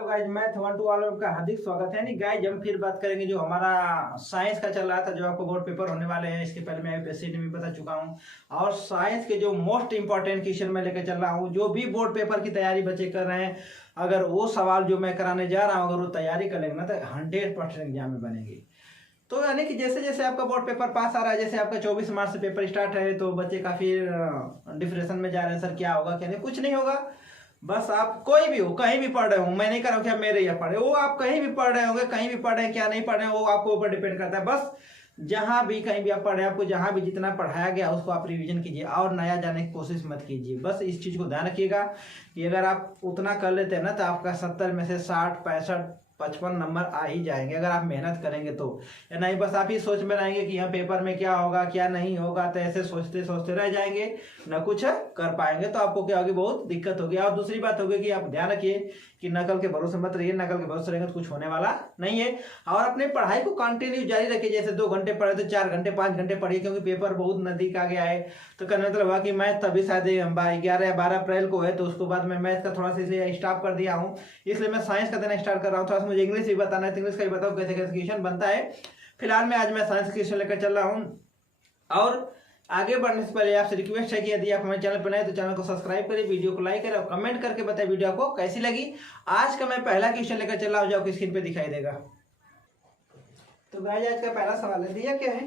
Hello guys, math 1 2 वालों का हार्दिक स्वागत है। नहीं गाइज, हम फिर बात करेंगे जो हमारा साइंस का चल रहा था, जो आपको बोर्ड पेपर होने वाले हैं। इसके पहले मैं यूपीएससी में बता चुका हूँ। और साइंस के जो मोस्ट इंपॉर्टेंट क्वेश्चन मैं लेकर चल रहा हूँ, जो भी बोर्ड पेपर की तैयारी बच्चे कर रहे हैं, अगर वो सवाल जो मैं कराने जा रहा हूँ अगर वो तैयारी कर लेंगे ना तो 100% एग्जाम में बनेंगे। तो यानी कि जैसे जैसे आपका बोर्ड पेपर पास आ रहा है, जैसे आपका 24 मार्च से पेपर स्टार्ट है, तो बच्चे काफी डिप्रेशन में जा रहे हैं। सर क्या होगा क्या नहीं, कुछ नहीं होगा। बस आप कोई भी हो, कहीं भी पढ़ रहे हो, मैं नहीं कर रहा हूँ कि आप मेरे यहाँ पढ़े वो, आप कहीं भी पढ़ रहे होंगे, कहीं भी पढ़ रहे हैं क्या नहीं पढ़ रहे हैं वो आपको ऊपर डिपेंड करता है। बस जहां भी कहीं भी आप पढ़ रहे हैं, आपको जहां भी जितना पढ़ाया गया उसको आप रिवीजन कीजिए और नया जाने की कोशिश मत कीजिए। बस इस चीज को ध्यान रखिएगा कि अगर आप उतना कर लेते हैं ना तो आपका 70 में से 60 65 55 नंबर आ ही जाएंगे, अगर आप मेहनत करेंगे तो। या नहीं बस आप ही सोच में रहेंगे कि यहाँ पेपर में क्या होगा क्या नहीं होगा, तो ऐसे सोचते सोचते रह जाएंगे, न कुछ कर पाएंगे। तो आपको क्या होगी, बहुत दिक्कत होगी। और दूसरी बात होगी कि आप ध्यान रखिए कि नकल के भरोसे मत रहिए, नकल के भरोसे रहेंगे तो कुछ होने वाला नहीं है। और अपने पढ़ाई को कंटिन्यू जारी रखिए। जैसे 2 घंटे पढ़े तो 4 घंटे 5 घंटे पढ़िए, क्योंकि पेपर बहुत नजदीक आ गया है। तो कहने मतलब हुआ कि मैथ तभी शायद 11 या 12 अप्रैल को है, तो उसके बाद मैं मैथ का थोड़ा सा इसलिए स्टॉप कर दिया हूँ, इसलिए मैं साइंस का देना स्टार्ट कर रहा हूँ। थोड़ा सा मुझे इंग्लिश भी बताना है, तो इंग्लिश का भी बताओ कैसे कैसे क्वेश्चन बनता है। फिलहाल मैं आज मैं साइंस क्वेश्चन लेकर चल रहा हूँ। और आगे बढ़ने से पहले आपसे रिक्वेस्ट है कि यदि आप हमारे चैनल पर नए तो चैनल को सब्सक्राइब करें, वीडियो को लाइक करें और कमेंट करके बताएं वीडियो आपको कैसी लगी। आज का मैं पहला क्वेश्चन लेकर चल रहा हूं, जो आपकी स्क्रीन पे दिखाई देगा। तो गाइस, आज का पहला सवाल है, दिया क्या है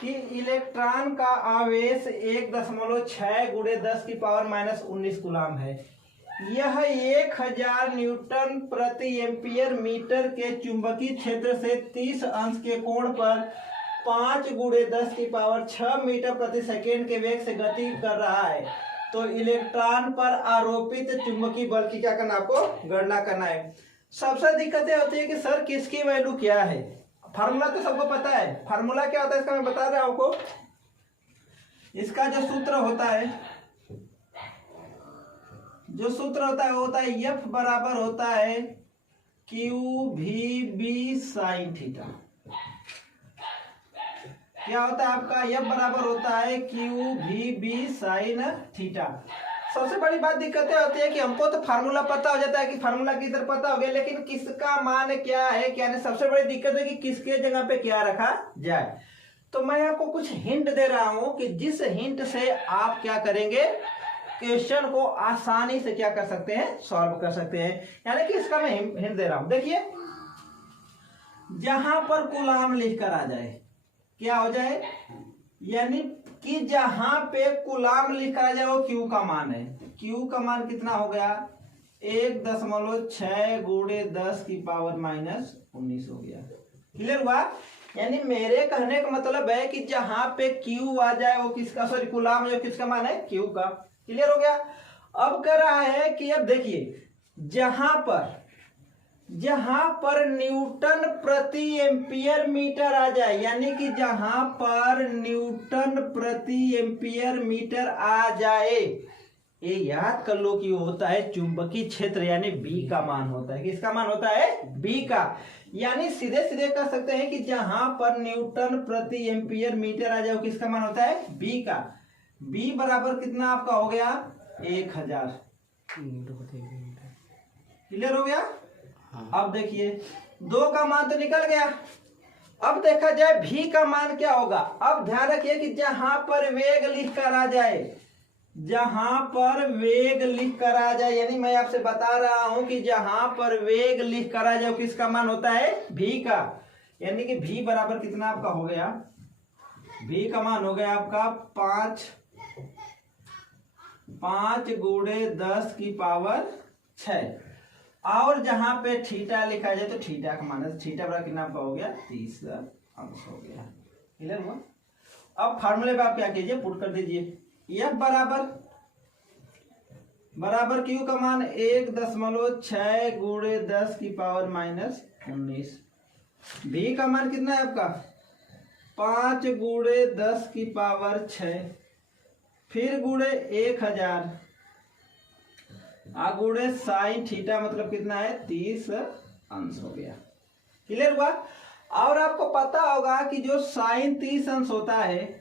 कि इलेक्ट्रॉन का आवेश 1.6 गुणे 10 की पावर -19 कूलाम है। यह 1000 न्यूटन प्रति एम्पियर मीटर के चुंबकीय क्षेत्र से 30 अंश के कोण पर 5 गुणे 10 की पावर 6 मीटर प्रति सेकेंड के वेग से गति कर रहा है। तो इलेक्ट्रॉन पर आरोपित चुंबकीय बल की क्या करना, आपको गणना करना है। सबसे दिक्कतें होती है कि सर किसकी वैल्यू क्या है। फार्मूला तो सबको पता है, फार्मूला क्या होता है इसका मैं बता रहा हूं आपको। इसका जो सूत्र होता है वो होता है F बराबर होता है QVB साइन थीटा। क्या होता है आपका, F बराबर होता है QVB साइन थीटा। सबसे बड़ी बात दिक्कतें होती है कि हमको तो फार्मूला पता हो जाता है कि फार्मूला की तरह पता हो गया, लेकिन किसका मान क्या है क्या नहीं। सबसे बड़ी दिक्कत है कि किसके जगह पे क्या रखा जाए। तो मैं आपको कुछ हिंट दे रहा हूं कि जिस हिंट से आप क्या करेंगे, क्वेश्चन को आसानी से क्या कर सकते हैं, सॉल्व कर सकते हैं। यानी कि इसका मैं हिंट दे रहा हूं। देखिए, जहां पर कूलाम लिख कर आ जाए, क्या हो जाए, यानी कि जहां पे कूलाम लिखा आ जाए वो क्यू का मान है। क्यू का मान कितना हो गया, 1.6 गुणे 10 की पावर -19 हो गया। क्लियर हुआ। यानी मेरे कहने का मतलब है कि जहां पे क्यू आ जाए वो किसका, सॉरी कूलाम जो किसका मान है, क्यू का। क्लियर हो गया। अब कह रहा है कि अब देखिए, जहां पर न्यूटन प्रति एम्पियर मीटर आ जाए, यानी कि जहां पर न्यूटन प्रति एम्पियर मीटर आ जाए, ये याद कर लो कि होता है चुंबकीय क्षेत्र, यानी बी का मान होता है। किसका मान होता है, बी का। यानी सीधे सीधे कह सकते हैं कि जहां पर न्यूटन प्रति एम्पियर मीटर आ जाए वो किसका मान होता है, बी का। बी बराबर कितना आपका हो गया, 1000। क्लियर हो गया। अब देखिए, 2 का मान तो निकल गया। अब देखा जाए भी का मान क्या होगा। अब ध्यान रखिए कि जहां पर वेग लिख कर आ जाए, जहां पर वेग लिख कर आ जाए, यानी मैं आपसे बता रहा हूं कि जहां पर वेग लिख कर आ जाए किसका मान होता है, भी का। यानी कि भी बराबर कितना आपका हो गया, भी का मान हो गया आपका 5 गुणे 10 की पावर 6। और जहां पे थीटा लिखा जाए तो थीटा का मान, थीटा बराबर कितना आपका हो गया, 30 अंश हो गया। क्लियर हुआ। अब फार्मूले पे आप क्या कीजिए, पुट कर दीजिए। F बराबर क्यू का मान 1.6 गुणे 10 की पावर -19। भी का मान कितना है आपका, 5 गुणे 10 की पावर 6, फिर गुणे 1000 गुणे साइन थीटा, मतलब कितना है, 30 अंश हो गया। क्लियर हुआ। और आपको पता होगा कि जो साइन 30 अंश होता है,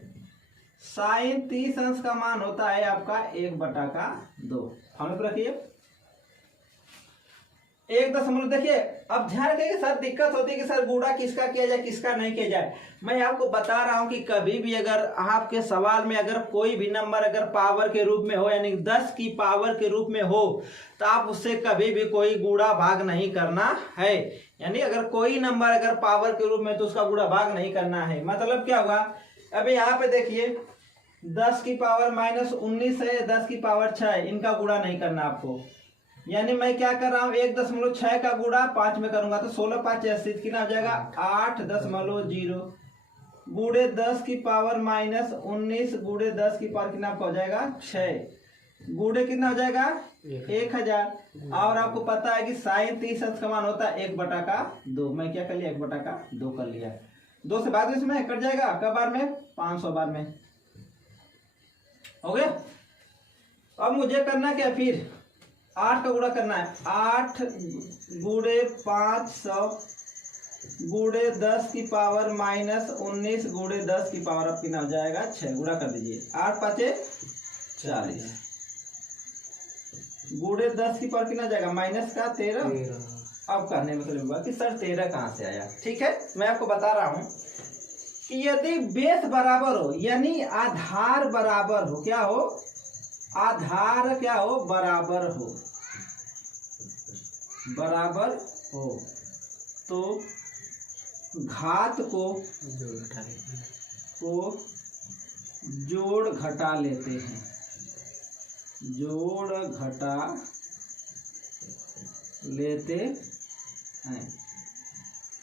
साइन 30 अंश का मान होता है आपका 1/2। हम लोग रखिए 1 देखिए, अब ध्यान रखिए कि सर दिक्कत होती है कि सर गुणा किसका किया जाए किसका नहीं किया जाए। मैं आपको बता रहा हूं कि कभी भी अगर आपके सवाल में अगर कोई भी नंबर अगर पावर के रूप में हो, यानी 10 की पावर के रूप में हो, तो आप उससे कभी भी कोई गुणा भाग नहीं करना है। यानी अगर कोई नंबर अगर पावर के रूप में तो उसका गुणा भाग नहीं करना है। मतलब क्या हुआ, अभी यहाँ पे देखिए 10 की पावर -19 है, 10 की पावर 6 है, इनका गुणा नहीं करना आपको। यानी मैं क्या कर रहा हूँ, 1.6 का गुणा 5 में करूंगा तो 16 5 80 कितना हो जाएगा 8.0 गुणे 10 की पावर -19 गुणे 10 की पावर कितना हो जाएगा 6 गुणे कितना हो जाएगा 1000। और आपको पता है कि साइन 30 अंश का मान होता है 1/2। मैं क्या कर लिया 1/2 कर लिया। 2 से बाद इसमें कट जाएगा कब बार में 500 बार में हो गया। अब मुझे करना क्या, फिर 8 का गुणा करना है। 8 गुणे 500 गुणे 10 की पावर -19 गुणे 10 की पावर अब कितना हो जाएगा 6 गुणा कर दीजिए। 8 5 40 गुणे 10 की पावर कितना जाएगा -13। अब कहने मतलब हुआ कि सर 13 कहाँ से आया। ठीक है, मैं आपको बता रहा हूं कि यदि बेस बराबर हो, यानी आधार बराबर हो, क्या हो आधार क्या हो बराबर हो तो घात को जोड़ घटा लेते हैं।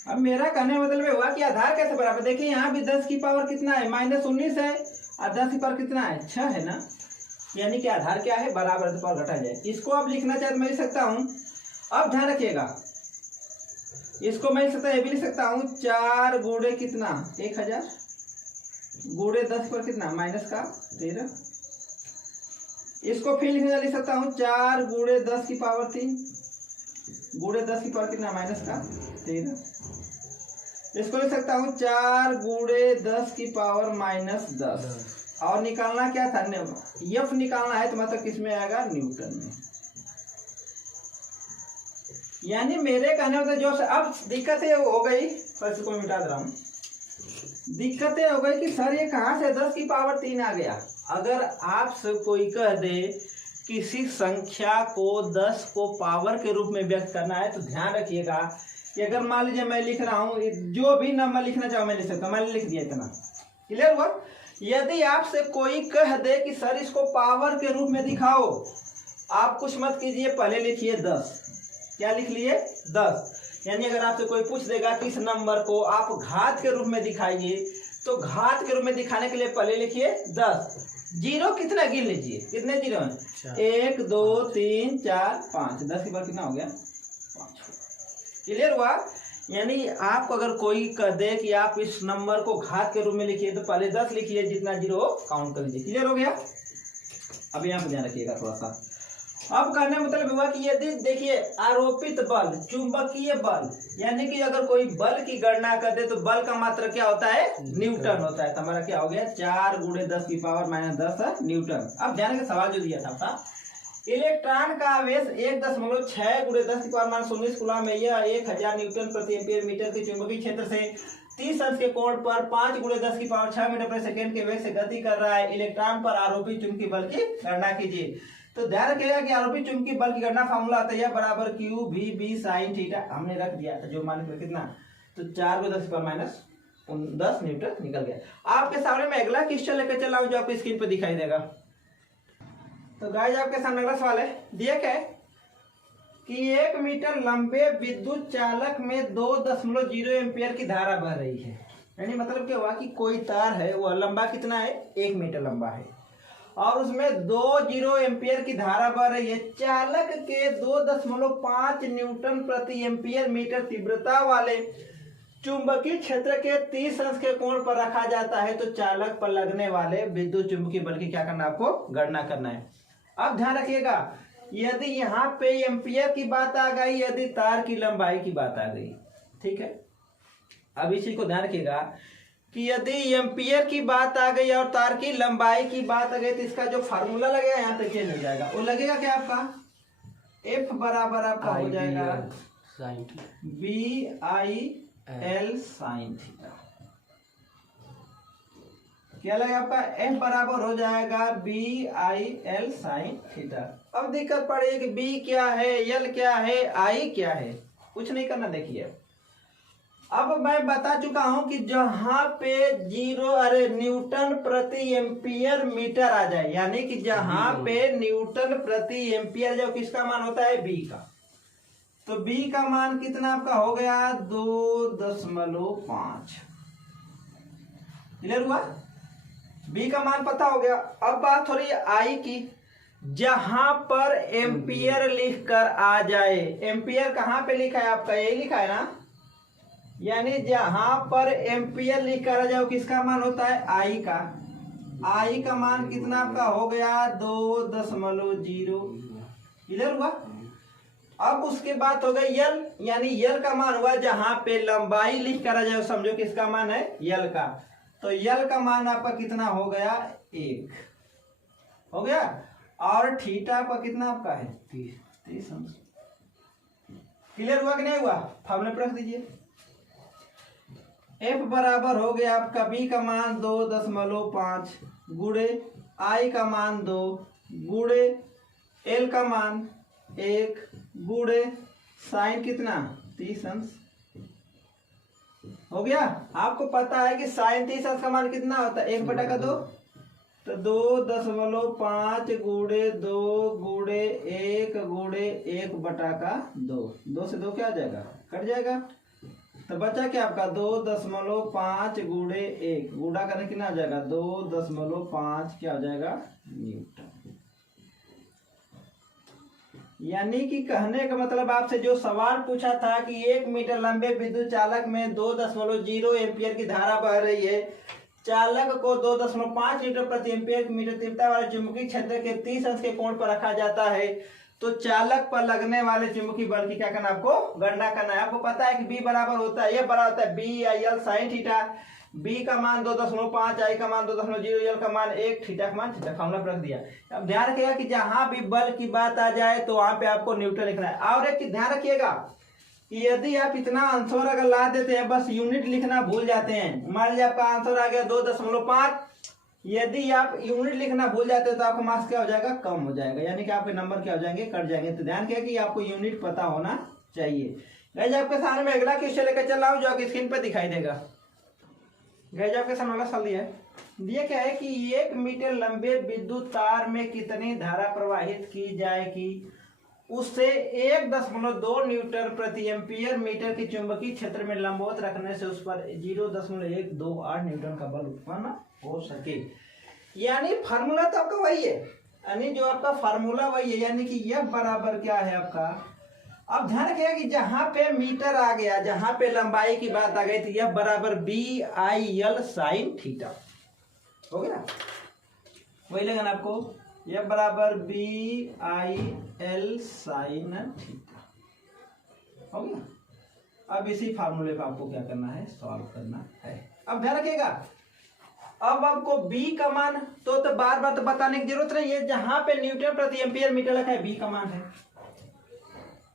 अब मेरा कहने मतलब हुआ कि आधार कैसे बराबर। देखिए यहाँ भी 10 की पावर कितना है -19 है और 10 की पावर कितना है 6 है ना, यानी कि आधार क्या है बराबर है तो पावर घटा जाए। इसको आप लिखना चाहे तो मैं लिख सकता हूं। अब ध्यान रखिएगा, इसको मैं लिख सकता ये भी लिख सकता हूं 4 गुणे कितना 1000 गुणे 10 पर कितना -13। इसको फिर लिख सकता हूं 4 गुणे 10 की पावर 3 गुणे 10 की पावर कितना -13। इसको लिख सकता हूं 4 गुणे 10 की पावर -10। और निकालना क्या था एफ निकालना है तो मतलब किसमें आएगा न्यूटन में। यानी मेरे कहने मतलब जो अब दिक्कतें हो गई, सर इसको मिटा दे रहा हूं। दिक्कतें हो गई कि सर ये कहां से 10 की पावर 3 आ गया। अगर आपसे कोई कह दे किसी संख्या को 10 को पावर के रूप में व्यक्त करना है तो ध्यान रखिएगा कि अगर मान लीजिए मैं लिख रहा हूं जो भी नंबर लिखना चाहो मैं लिख सकता हूं। मैंने लिख दिया इतना, क्लियर हुआ। यदि आपसे कोई कह दे कि सर इसको पावर के रूप में दिखाओ, आप कुछ मत कीजिए, पहले लिखिए 10। क्या लिख लिए 10। यानी अगर आपसे कोई पूछ देगा कि इस नंबर को आप घात के रूप में दिखाइए तो घात के रूप में दिखाने के लिए पहले लिखिए 10। जीरो कितना गिन लीजिए, कितने जीरो हैं 1 2 3 4 5। 10 की बार कितना हो गया 5। क्लियर हुआ। यानी आपको अगर कोई कह दे कि आप इस नंबर को घात के रूप में लिखिए तो पहले 10 लिखिए, जितना जीरो काउंट कर लीजिए। क्लियर हो गया। अब यहाँ पे ध्यान रखिएगा थोड़ा सा। अब कहने मतलब हुआ कि यदि देखिए आरोपित बल चुंबकीय बल, यानी कि अगर कोई बल की गणना कर दे तो बल का मात्रा क्या होता है न्यूटन होता है। तो हमारा क्या हो गया 4 गुणे 10 की पावर -10 न्यूटन। अब ध्यान के सवाल जो दिया था इलेक्ट्रॉन का आवेश 1.6 गुणे 10 की पावर -19 कूलम में यह 1000 न्यूटन प्रति एम्पीयर मीटर के चुंबकीय क्षेत्र से 30 अंश के कोण पर 5 गुणे 10 की पावर 6 मीटर प्रति सेकंड के वेग से गति कर रहा है। इलेक्ट्रॉन पर आरोपित चुंबकीय बल की गणना कीजिए। तो ध्यान रखिएगा कि आरोपित चुंबकीय बल की गणना फार्मूला आता है बराबर Q V B sine theta. हमने रख दिया था जो मान लो कितना, तो 4 गुणे 10 की पावर -10 न्यूटन निकल गया। आपके सामने मैं अगला क्वेश्चन लेकर चला हूं जो आपको स्क्रीन पर दिखाई देगा। तो गाइस आपके सामने अगला सवाल है, दिया क्या है कि 1 मीटर लंबे विद्युत चालक में 2.0 एम्पियर की धारा बह रही है। यानी मतलब क्या हुआ कि कोई तार है वह लंबा कितना है 1 मीटर लंबा है और उसमें 20 एम्पियर की धारा बह रही है। चालक के 2.5 न्यूटन प्रति एम्पियर मीटर तीव्रता वाले चुंबकीय क्षेत्र के 30 अंश के कोण पर रखा जाता है। तो चालक पर लगने वाले विद्युत चुंबकीय बल की क्या करना आपको गणना करना है। अब ध्यान रखिएगा यदि यहाँ पे एम्पियर की बात आ गई, यदि तार की लंबाई की बात आ गई, ठीक है। अब इस चीज को ध्यान रखिएगा कि यदि एम्पियर की बात आ गई और तार की लंबाई की बात आ गई तो इसका जो फार्मूला लगेगा यहाँ पे चेंज हो जाएगा। वो लगेगा क्या आपका एफ बराबर आपका हो जाएगा साइन BIL साइन थीटा। क्या लगेगा आपका? एफ बराबर हो जाएगा BIL साइन थीटा। अब दिक्कत पड़ी कि बी क्या है, एल क्या है, आई क्या है। कुछ नहीं करना, देखिए अब मैं बता चुका हूं कि जहां पे न्यूटन प्रति एम्पियर मीटर आ जाए, यानी कि जहां पे न्यूटन प्रति एम्पियर जो किसका मान होता है? बी का। तो बी का मान कितना आपका हो गया? 2.5। क्लियर हुआ? बी का मान पता हो गया। अब बात हो रही है आई की। जहां पर एम्पियर लिख कर आ जाए, एम्पियर कहां पे लिखा है आपका? यही लिखा है ना, यानी जहां पर एम्पियर लिख कर आ जाए किसका मान होता है? आई का। आई का मान कितना आपका हो गया? 2.0। क्लियर हुआ? अब उसके बाद हो गई यल, यानी यल का मान हुआ जहां पे लंबाई लिख कर आ जाए, समझो किसका मान है? यल का। तो यल का मान आपका कितना हो गया? 1 हो गया। और थीटा आपका कितना आपका है? 30 अंश। क्लियर हुआ कि नहीं हुआ? फॉर्मूले पर रख दीजिए। एफ बराबर हो गया आपका बी का मान 2.5 गुणे आई का मान 2 गुणे एल का मान 1 गुणे साइन कितना? 30 अंश। हो गया? आपको पता है कि साइन 30 अंश का मान कितना होता है? 1/2। तो 2.5 गुणे 2 गुणे 1 गुणे 1/2। 2 से 2 क्या आ जाएगा? कट जाएगा। तो बचा क्या आपका? 2.5 गुणे 1 गुणा करने कितना आ जाएगा? 2.5 क्या हो जाएगा? न्यूटन। यानी कि कहने का मतलब आपसे जो सवाल पूछा था कि 1 मीटर लंबे विद्युत चालक में 2.0 एम्पियर की धारा बह रही है, चालक को 2.5 मीटर प्रति एम्पियर मीटर तीव्रता वाले चुंबकीय क्षेत्र के 30 अंश के कोण पर रखा जाता है, तो चालक पर लगने वाले चुंबकीय बल की क्या करना? आपको गणना करना है। आपको पता है कि बी बराबर होता है, ये बराबर होता है BIL साइन थीटा। बी का मान 2.5, आई का मान 2.0, एल का मान 1, थीटा का मान थीटा। फॉर्मूला पर रख दिया। अब ध्यान रखिएगा कि जहां भी बल की बात आ जाए तो वहां पे आपको न्यूटन लिखना है। और एक ध्यान रखिएगा कि यदि आप इतना आंसर अगर ला देते हैं, बस यूनिट लिखना भूल जाते हैं, मान लीजिए आपका आंसर आ गया 2.5, यदि आप यूनिट लिखना भूल जाते हैं तो आपका मार्क्स क्या हो जाएगा? कम हो जाएगा, यानी कि आपके नंबर क्या हो जाएंगे? कट जाएंगे। तो ध्यान किया कि आपको यूनिट पता होना चाहिए। गाइस आपके सामने में अगला क्वेश्चन लेकर चल रहा हूं जो आपकी स्क्रीन पर दिखाई देगा। गाइस आपके सामने अगला सवाल दिया है। दिया क्या है कि 1 मीटर लंबे विद्युत तार में कितनी धारा प्रवाहित की जाएगी? उससे 1.2 न्यूटन प्रति एम्पियर मीटर की चुंबकीय क्षेत्र में लंबवत रखने से उस पर 0.128 न्यूटन का बल उत्पन्न हो सके। यानी फार्मूला तो आपका वही है, यानी जो आपका फार्मूला वही है, यानी कि यह बराबर क्या है आपका? अब ध्यान रखिएगा कि जहां पे मीटर आ गया, जहां पे लंबाई की बात आ गई थी, यह बराबर BIL साइन थीटा हो गया। वही लगना आपको, यह बराबर BIL साइन थीटा हो गया। अब इसी फार्मूले को आपको क्या करना है? सॉल्व करना है। अब ध्यान रखिएगा, अब आपको बी का मान तो बार बार तो बताने की जरूरत नहीं है, जहां पे न्यूटन प्रति एम्पियर मीटर लिखा है बी का मान है,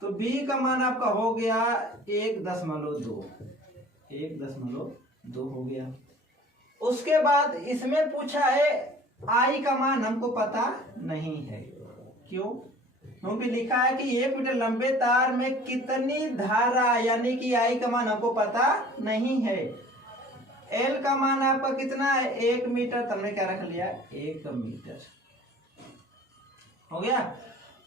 तो बी का मान आपका हो गया 1.2 हो गया। उसके बाद इसमें पूछा है आई का मान हमको पता नहीं है। क्यों? क्योंकि लिखा है कि 1 मीटर लंबे तार में कितनी धारा, यानी कि आई का मान हमको पता नहीं है। एल का मान आपका कितना है? 1 मीटर। तो हमने क्या रख लिया? 1 मीटर हो गया।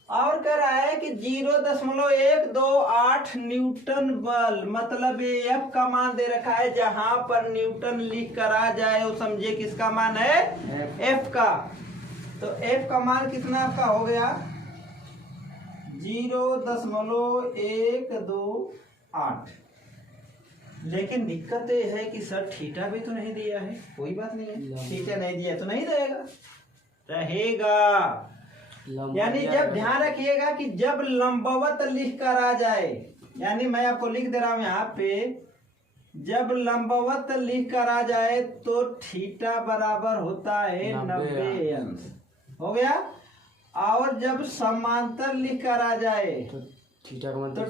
और कह रहा है कि 0.128 न्यूटन बल, मतलब एफ का मान दे रखा है, जहां पर न्यूटन लिख कर आ जाए वो समझे किसका मान है? एफ का। तो एफ का मान कितना आपका हो गया? 0.128। लेकिन दिक्कत ये है कि सर थीटा भी तो नहीं दिया है। कोई बात नहीं है, थीटा नहीं दिया तो नहीं रहेगा। यानी जब ध्यान रखिएगा कि जब लंबवत लिख कर आ जाए, यानी मैं आपको लिख दे रहा हूं यहाँ पे, जब लंबवत लिख कर आ जाए तो थीटा बराबर होता है 90 अंश। हो गया। और जब समांतर लिख कर आ जाए तो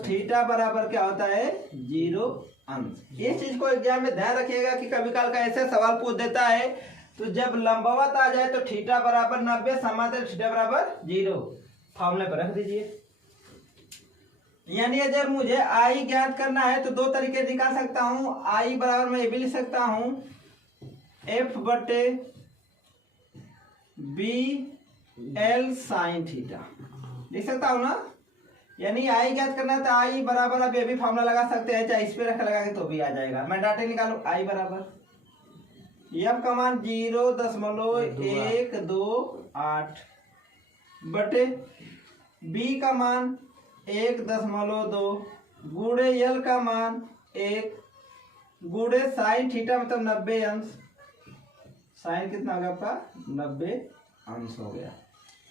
थीटा बराबर क्या होता है 0 अंश। ये चीज को एग्जाम में ध्यान रखिएगा कि कभी काल का ऐसे सवाल पूछ देता है, तो जब लंबवत आ जाए तो थीटा बराबर 90, समांतर थीटा बराबर 0 फॉर्मूले पर रख दीजिए। यानी अगर मुझे आई ज्ञात करना है तो दो तरीके निकाल सकता हूं। आई बराबर मैं ये भी लिख सकता हूं एफ बटे बी एल साइन थीटा, लिख सकता हूं ना। यानी आई ज्ञात करना है तो आई बराबर, अब ये भी फॉर्मूला लगा सकते हैं, चाहे इस पे रख लगा के तो भी आ जाएगा। मैं डाटा निकालू आई बराबर एफ का मान 0.128 बटे बी का मान 1.2 गुणे यल का मान 1 गुणे साइन थीटा मतलब 90 अंश। साइन कितना हो गया आपका 90 अंश हो गया।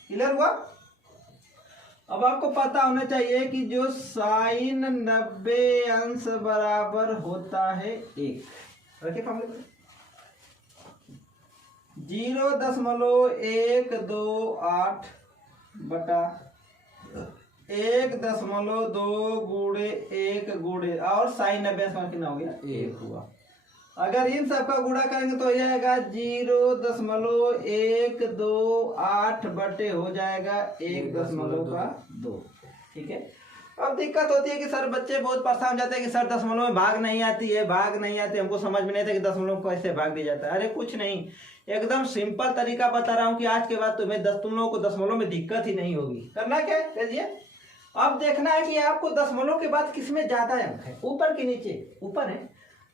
क्लियर हुआ। अब आपको पता होना चाहिए कि जो साइन 90 अंश बराबर होता है 1, रखिए फॉर्मूले 0.128 बटा 1.2 गुणे 1 गुणे और साइन 90 का कितना हो गया 1 हुआ। अगर इन सबका गुणा करेंगे तो हो जाएगा 0.128 बटे हो जाएगा 1.2। ठीक है। अब दिक्कत होती है कि सर बच्चे बहुत परेशान जाते हैं कि सर दशमलव में भाग नहीं आती है, भाग नहीं आती, हमको समझ में नहीं था कि दशमलव को कैसे भाग दिया जाता है। अरे कुछ नहीं, एकदम सिंपल तरीका बता रहा हूँ कि आज के बाद तुम्हें तुम लोगों को दशमलव में दिक्कत ही नहीं होगी। करना क्या है, अब देखना है कि आपको दशमलव के बाद किसमें ज्यादा अंक है, ऊपर के नीचे। ऊपर है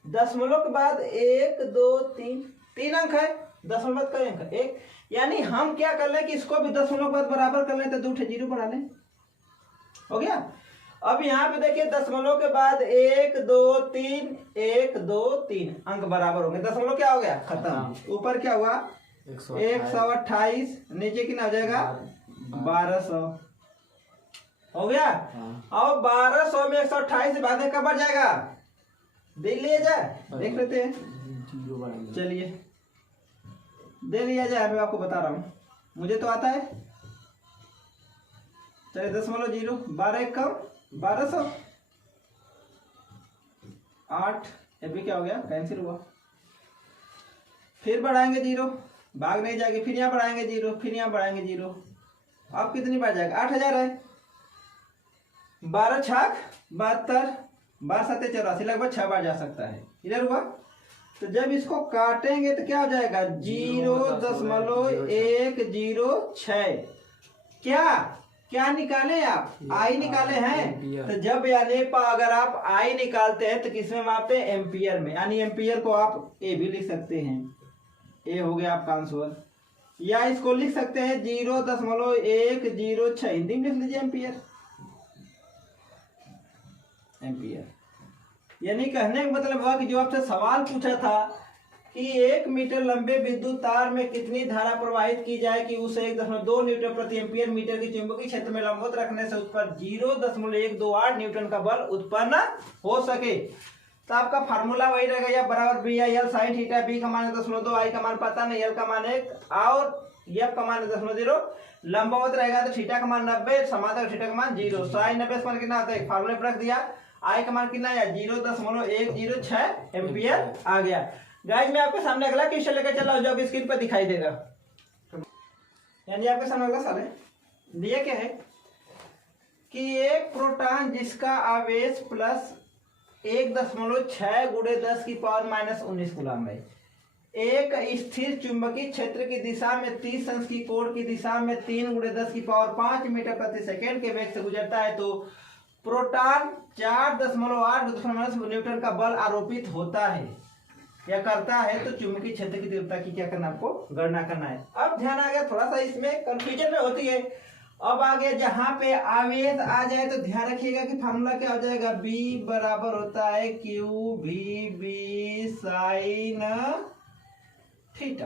दशमलव के बाद 1 2 3 3 अंक है, दशमलव का अंक है 1। यानी हम क्या कर लें कि इसको भी दशमलव के बाद बराबर कर लें तो 2 0 बढ़ा लें, हो गया। अब यहाँ पे देखिए दशमलव के बाद 1 2 3 1 2 3 अंक बराबर हो गए, दशमलव क्या हो गया खत्म। ऊपर क्या हुआ 128, नीचे कितना हो जाएगा 1200 हो गया। अब 1200 में 128 से भाग कब बढ़ जाएगा, देख लिया जाए, देख लेते हैं। चलिए दे लिया जाए, मैं आपको बता रहा हूँ, मुझे तो आता है। चलिए 0.0 12 1 कम 1200 8, ये भी क्या हो गया कैंसिल हुआ। फिर बढ़ाएंगे 0, भाग नहीं जाएगी, फिर यहाँ बढ़ाएंगे 0, फिर यहाँ बढ़ाएंगे 0। अब कितनी बढ़ जाएगा 8000 है, 12 छाक 72, 12 7 84, लगभग 6 बार जा सकता है। इधर हुआ। तो जब इसको काटेंगे तो क्या हो जाएगा 0.106। क्या निकाले आप, आई निकाले हैं। तो जब यानी अगर आप आई निकालते हैं तो किसमें मापते हैं, एम्पियर में। यानी एम्पियर को आप ए भी लिख सकते हैं, ए हो गया आपका आंसर। या इसको लिख सकते हैं 0.106, हिंदी में लिख लीजिए एम्पियर। यानी कहने का मतलब हुआ कि जो आपसे सवाल पूछा था कि 1 मीटर लंबे विद्युत तार में कितनी धारा प्रवाहित की जाए कि उसे 1.2 न्यूटन प्रति एम्पियर मीटर की चुंबकीय क्षेत्र में लंबवत रखने से उस पर 0.128 न्यूटन का बल उत्पन्न हो सके। तो आपका फार्मूला वही रहेगा, या बराबर B I L sine theta, B का मान 0.2, आई का मान पता नहीं, एल का मान 1 और एफ का मान 0.0। लंबवत रहेगा तो थीटा का मान 90, समांतर थीटा का मान 0। साइन 90 का मान कितना आता है, फार्मूले पर रख दिया। आई का मान कितना है 0.106 एम्पियर आ गया। गाइस मैं आपके सामने अगला क्वेश्चन लेकर चला हूं जो आपकी स्क्रीन पर दिखाई देगा। यानी आपके सामने अगला सवाल है, दिया क्या है कि एक प्रोटॉन जिसका आवेश प्लस 1.6 गुणे 10 की पावर -19 कूलम है, एक स्थिर चुंबकीय क्षेत्र की दिशा में 30 अंश की कोण की दिशा में 3 गुणे 10 की पावर 5 मीटर प्रति सेकेंड के वेग से गुजरता है, तो प्रोटॉन 4.8 न्यूटन का बल आरोपित होता है या करता है, तो चुंबकीय क्षेत्र की तीव्रता की क्या करना, आपको गणना करना है। अब ध्यान आ गया, थोड़ा सा इसमें कंफ्यूजन में होती है। अब आगे जहां पे आवेश आ जाए तो ध्यान रखिएगा कि फार्मूला क्या हो जाएगा, B बराबर होता है QVB साइन थीटा।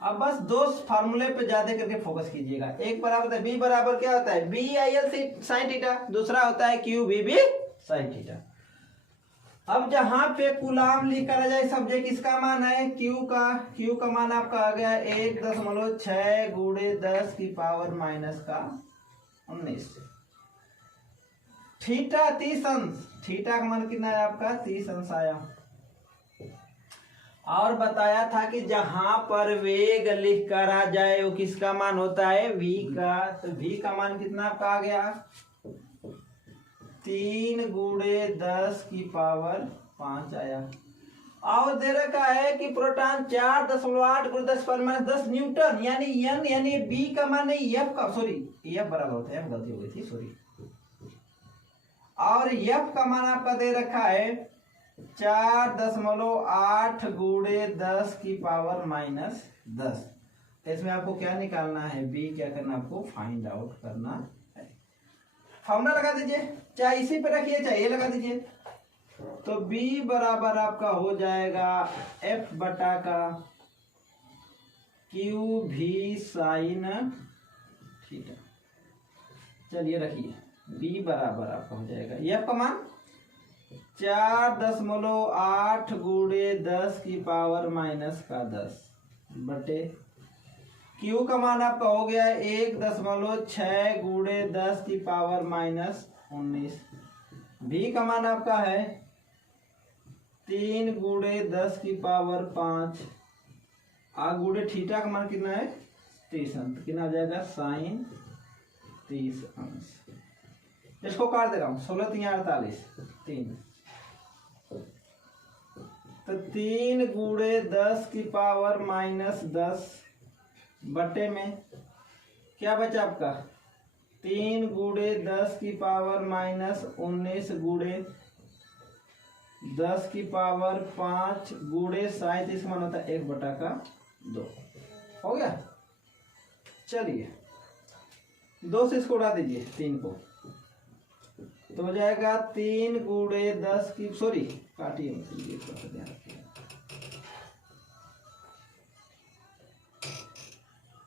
अब बस दो फार्मूले पे ज्यादा करके फोकस कीजिएगा। एक बराबर B बराबर क्या होता है BIL साइन थीटा, दूसरा होता है QVB साइन थीटा। अब जहां पे कूलाम लिख करा जाए सब्जेक्ट किसका मान है क्यू का मान आपका आ गया 1.6 गुणे 10 की पावर माइनस का 19। थीटा 30 अंश, थीटा का मान कितना है आपका 30 अंश आया। और बताया था कि जहां पर वेग लिख कर आ जाए वो किसका मान होता है v का। तो v का मान कितना आपका आ गया 3 गुणे 10 की पावर 5 आया। और दे रखा है कि प्रोटॉन 4.8 गुणे 10 पावर माइनस 10 न्यूटन, यानी n यानी b का मान नहीं f का, सॉरी f बराबर होता है, गलती हो गई थी सॉरी। और f का मान आपका दे रखा है 4.8 गुणे 10 की पावर माइनस 10। इसमें आपको क्या निकालना है b, क्या करना आपको फाइंड आउट करना है। फॉर्मूला लगा दीजिए, चाहे इसी पे रखिए चाहे ये लगा दीजिए। तो b बराबर आपका हो जाएगा f बटा का क्यू भी साइन थीटा। चलिए रखिए b बराबर आपका हो जाएगा f का मान 4.8 गुणे 10 की पावर माइनस का 10 बटे क्यू का मान आपका हो गया 1.6 गुणे 10 की पावर माइनस 19। भी का मान आपका है 3 गुणे 10 की पावर 5 गुणे थीटा का मान कितना है 30 अंश, कितना आ जाएगा साइन 30 अंश। इसको काट दे रहा हूं 16 3 48 3, तो 3 गुणे 10 की पावर माइनस 10 बटे में क्या बचा आपका 3 गुणे 10 की पावर माइनस 19 गुणे 10 की पावर 5 गुणे 37 मान होता है 1 बटा का 2। हो गया। चलिए 2 से इसको उड़ा दीजिए 3 को, तो हो जाएगा 3 गुणे 10 की, सॉरी काटिए ध्यान रखिए,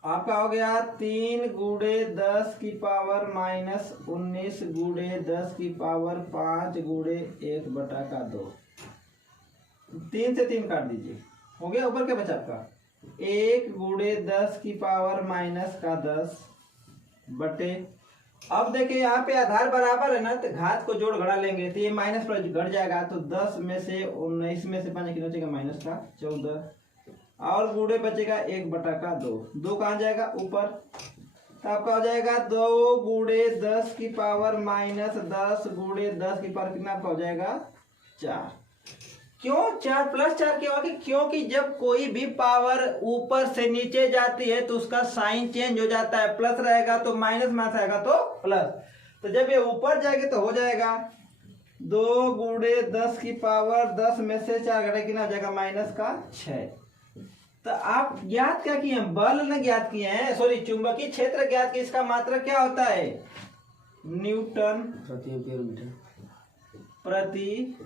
आपका हो गया 3 गुणे 10 की पावर माइनस 19 गुणे 10 की पावर 5 गुणे 1 बटा का 2। 3 से 3 काट दीजिए, हो गया। ऊपर क्या बचा आपका 1 गुणे 10 की पावर माइनस का 10 बटे, अब देखिए यहाँ पे आधार बराबर है ना, तो घात को जोड़ घड़ा लेंगे तो ये माइनस पर घट जाएगा। तो 10 में से 19 में से 5 कितना बचेगा माइनस का 14, और गुणे बचेगा 1 बटा का 2। 2 कहाँ जाएगा ऊपर, तो आपका हो जाएगा 2 गुणे 10 की पावर माइनस 10 गुणे 10 की पावर कितना आपका हो जाएगा 4। क्यों 4 प्लस 4 क्यों होगा, क्योंकि जब कोई भी पावर ऊपर से नीचे जाती है तो उसका साइन चेंज हो जाता है, प्लस रहेगा तो माइनस, माइनस आएगा तो प्लस। तो जब ये ऊपर जाएगी तो हो जाएगा 2 गुणे 10 की पावर 10 में से 4 घटा कितना हो जाएगा माइनस का 6। तो आप ज्ञात क्या किए हैं, बल न ज्ञात किए हैं, सॉरी चुंबकीय क्षेत्र ज्ञात किए। इसका मात्रक क्या होता है न्यूटन प्रति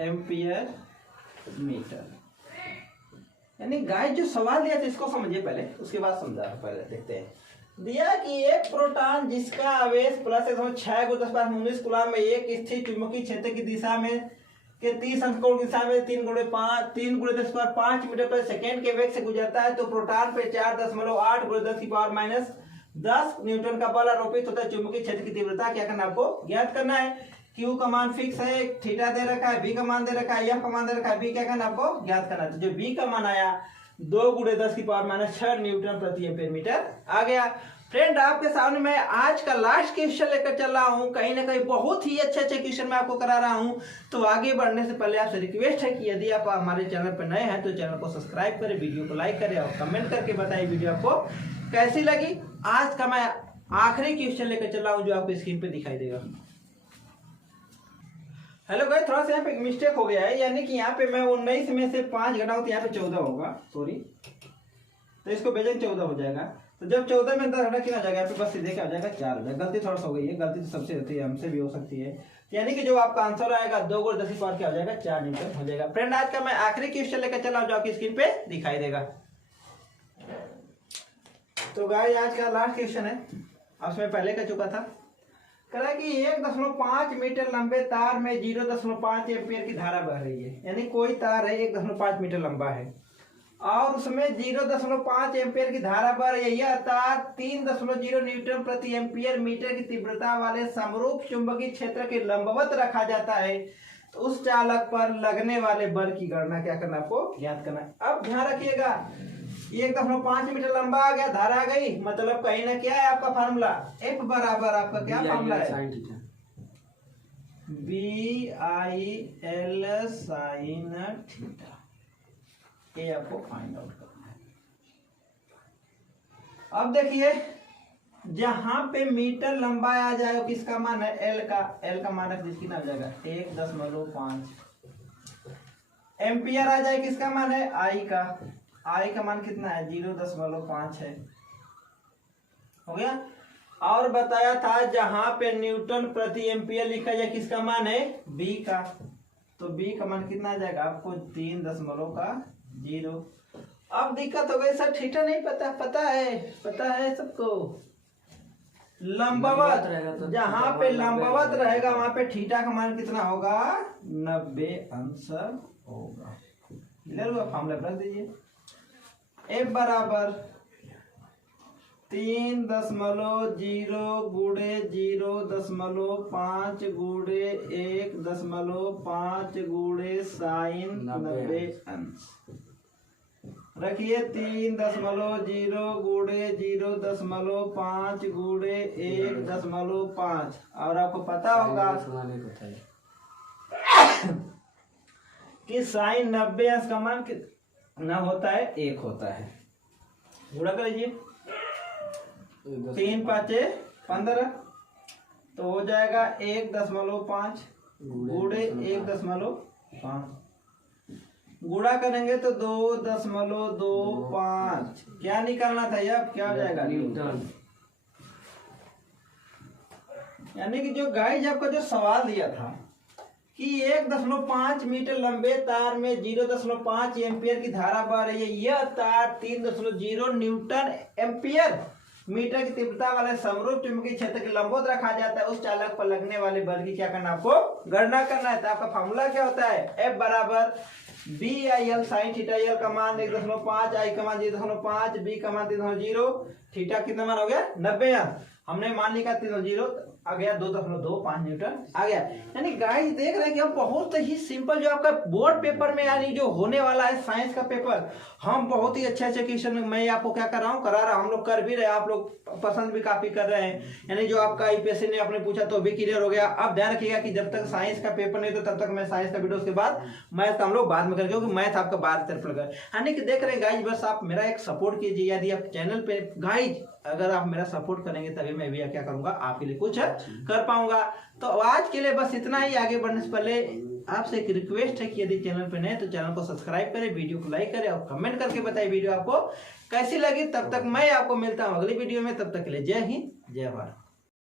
एम्पियर मीटर। यानी गाइस जो सवाल दिया था इसको समझिए पहले, उसके बाद समझा पहले देखते हैं। दिया कि एक प्रोटॉन जिसका आवेश प्लस 6 × 10⁻⁹ कूलम में एक स्थिर चुंबकीय क्षेत्र की दिशा में के 30 अंश कोण की दिशा में 3 × 10⁵ मीटर पर सेकेंड के वेग से गुजरता है, तो प्रोटॉन पे 4.8 × 10 की पावर माइनस 10 न्यूटन का बल आरोपित होता है। चुंबकीय क्षेत्र की तीव्रता क्या करना आपको ज्ञात करना है। क्यू का मान फिक्स है, थीटा दे रखा है, बी का मान दे रखा है, एफ का मान दे रखा है, बी क्या करना आपको ज्ञात करना है। तो जो बी का मान आया 2 × 10 की पावर माइनस 6 न्यूटन प्रति एम्पीयर मीटर आ गया। फ्रेंड आपके सामने मैं आज का लास्ट क्वेश्चन लेकर चल रहा हूं, कहीं ना कहीं बहुत ही अच्छे क्वेश्चन मैं आपको करा रहा हूं। तो आगे बढ़ने से पहले आपसे रिक्वेस्ट है कि यदि आप हमारे चैनल पर नए हैं तो चैनल को सब्सक्राइब करें, वीडियो को लाइक करें और कमेंट करके बताइए वीडियो आपको कैसी लगी। आज का मैं आखिरी क्वेश्चन लेकर चल रहा हूं जो आपको स्क्रीन पे दिखाई देगा। हेलो गाइस, थोड़ा सा यहाँ पे मिस्टेक हो गया है, यानी कि यहाँ पे मैं 19 में से 5 घटाऊं तो यहाँ पे 14 होगा, सॉरी। तो इसको बेजन 14 हो जाएगा। तो जब 14 में 10 घटा कितना हो जाएगा, यहाँ पे बस सीधे क्या हो जाएगा 4 हो जाएगा। गलती थोड़ा सा हो गई है, गलती तो सबसे होती है, हमसे भी हो सकती है। यानी कि जो आपका आंसर आएगा 2 × 10 की पावर क्या हो जाएगा 4 न्यूटन हो जाएगा। फ्रेंड आज का मैं आखिरी क्वेश्चन लेकर चला हूं जो आपकी स्क्रीन पे दिखाई देगा। तो गाइस आज का लास्ट क्वेश्चन है, अब मैं पहले कर चुका था। कह कि 1.5 मीटर लंबे तार में 0.5 एम्पियर की धारा बह रही है, यानी कोई तार है 1.5 मीटर लंबा है और उसमें 0.5 एम्पियर की धारा बह रही है। यह तार 3.0 न्यूटन प्रति एम्पियर मीटर की तीव्रता वाले समरूप चुंबकीय क्षेत्र के लंबवत रखा जाता है। तो उस चालक पर लगने वाले बल की गणना क्या करना, आपको ज्ञात करना है। अब ध्यान रखिएगा 1.5 मीटर लंबा आ गया, धारा आ गई, मतलब कहीं ना क्या है आपका फार्मूला, F बराबर आपका क्या फार्मूला है, BIL sin थीटा। ये आपको फाइंड आउट करना है। अब देखिए जहां पे मीटर लंबा आ जाएगा किसका मान है, L का मान किसकी ना आ जाएगा 1.5। एम्पियर आ जाए किसका मान है, I का मान कितना है 0.5 है, हो गया। और बताया था जहां पे न्यूटन प्रति एम्पियर लिखा जाए किसका मान है, B का, तो B का मान कितना आ जाएगा आपको 3.0। अब दिक्कत हो गई सर थीटा नहीं पता है सबको, लंबवत जहां पे लंबवत रहेगा वहां पे थीटा का मान कितना होगा 90 अंश होगा। क्लियर हुआ, फॉर्मूला रख दीजिए। F बराबर 3.0 गुणे 0.5 गुणे 1.5 गुणे साइन 90 अंश। रखिए 3.0 गुणे 0.5 गुणे 1.5 और आपको पता होगा कि साइन 90 अंश का मान कितना होता है, 1 होता है। गुणा कर लीजिए 3 5 15 तो हो जाएगा 1.5 गुणे 1.5 गुणा करेंगे तो 2.25। क्या निकालना था अब, क्या हो जाएगा न्यूटन। यानी कि जो गाइस आपका जो सवाल दिया था कि 1.5 मीटर लंबे तार में 0.5 एम्पियर की धारा बह रही है, यह तार 3.0 न्यूटन एम्पियर मीटर की तीव्रता वाले समरूप चुंबकीय क्षेत्र के लंबवत रखा जाता है। उस चालक पर लगने वाले बल की क्या करना, आपको गणना करना है। तो आपका फॉर्मूला क्या होता है, F बराबर BIL sin थीटा, L का मान 1.5, I का मान 0.5, B का मान 3.0, थीटा कितना मान हो गया 90 अंश। हमने मान लिखा 3.0 आ गया 2.25 न्यूटन आ गया। यानी गाइस देख रहे हैं कि हम बहुत ही सिंपल जो आपका बोर्ड पेपर में यानी जो होने वाला है साइंस का पेपर, हम बहुत ही अच्छे क्वेश्चन मैं आपको क्या कर रहा हूँ, करा रहा, हम लोग कर भी रहे, आप लोग पसंद भी काफी कर रहे हैं। यानी जो आपका IPSC ने आपने पूछा तो भी क्लियर हो गया। अब ध्यान रखिएगा कि जब तक साइंस का पेपर नहीं तो तब तक मैं साइंस का वीडियो के बाद मैथ हम लोग बाद में करेंगे, क्योंकि मैथ आपका 12 तरफ लगा। यानी कि देख रहे हैं गाइज, बस आप मेरा एक सपोर्ट कीजिए। यदि आप चैनल पे गाइज अगर आप मेरा सपोर्ट करेंगे तभी मैं भी क्या करूंगा, आपके लिए कुछ कर पाऊंगा। तो आज के लिए बस इतना ही। आगे बढ़ने से पहले आपसे एक रिक्वेस्ट है कि यदि चैनल पे नए तो चैनल को सब्सक्राइब करें, वीडियो को लाइक करें और कमेंट करके बताइए वीडियो आपको कैसी लगी। तब तक मैं आपको मिलता हूँ अगली वीडियो में, तब तक के लिए जय हिंद जय भारत।